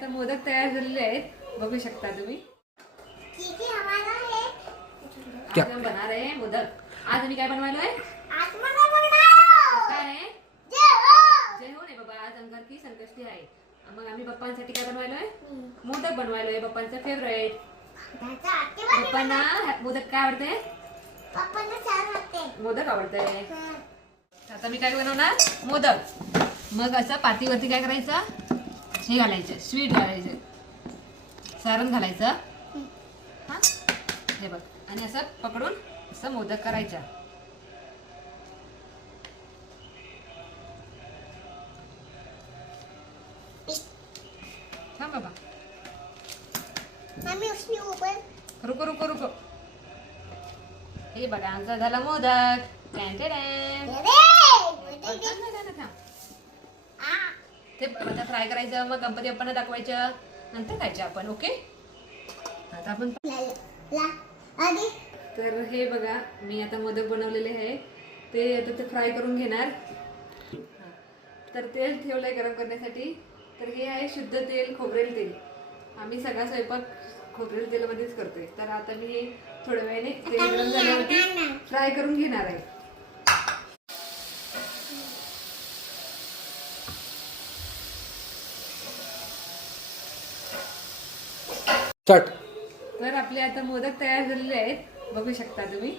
आता मोदक तयार झालेले आहेत, बघू शकता तुम्ही। क्या? आज हम बना रहे हैं मोदक। आज आम्ही काय बनवायलोय? काय आहे? जय हो रे बाबा, आज अंगार की संकष्टी आहे। मग आम्ही पप्पांसाठी काय बनवायलोय? मोदक बनवायलोय, पप्पांचा फेवरेट। पप्पांना मोदक काय आवडते? मोदक आवडते। आता मी काय बनवणार? मोदक। मग असं पातीवरती काय करायचं? हे घालायचं, स्वीट घालायचं, सारण घालायचं। हा, हे बघ, आणि असं पकडून असं मोदक करायचा। थांब बाबा, रुको रुको रुको। हे बघा, आमचा झाला मोदक। ते आता फ्राय करायचं, मग गणपती बाप्पांना दाखवायचं, नंतर खायचं आपण। ओके, आता आपण तर हे बघा, मी आता मोदक बनवलेले आहे, ते आता ते फ्राय करून घेणार। तर तेल ठेवलंय गरम करण्यासाठी। तर हे आहे शुद्ध तेल, खोबरेल तेल। आम्ही सगळा स्वयंपाक खोबरेल तेलामध्येच करतोय। तर आता मी हे थोड्या वेळाने तेल गरम झाल्यावरती फ्राय करून घेणार आहे। स्टार्ट। तर आपले आता मोदक तयार झालेले आहेत, बघू शकता तुम्ही।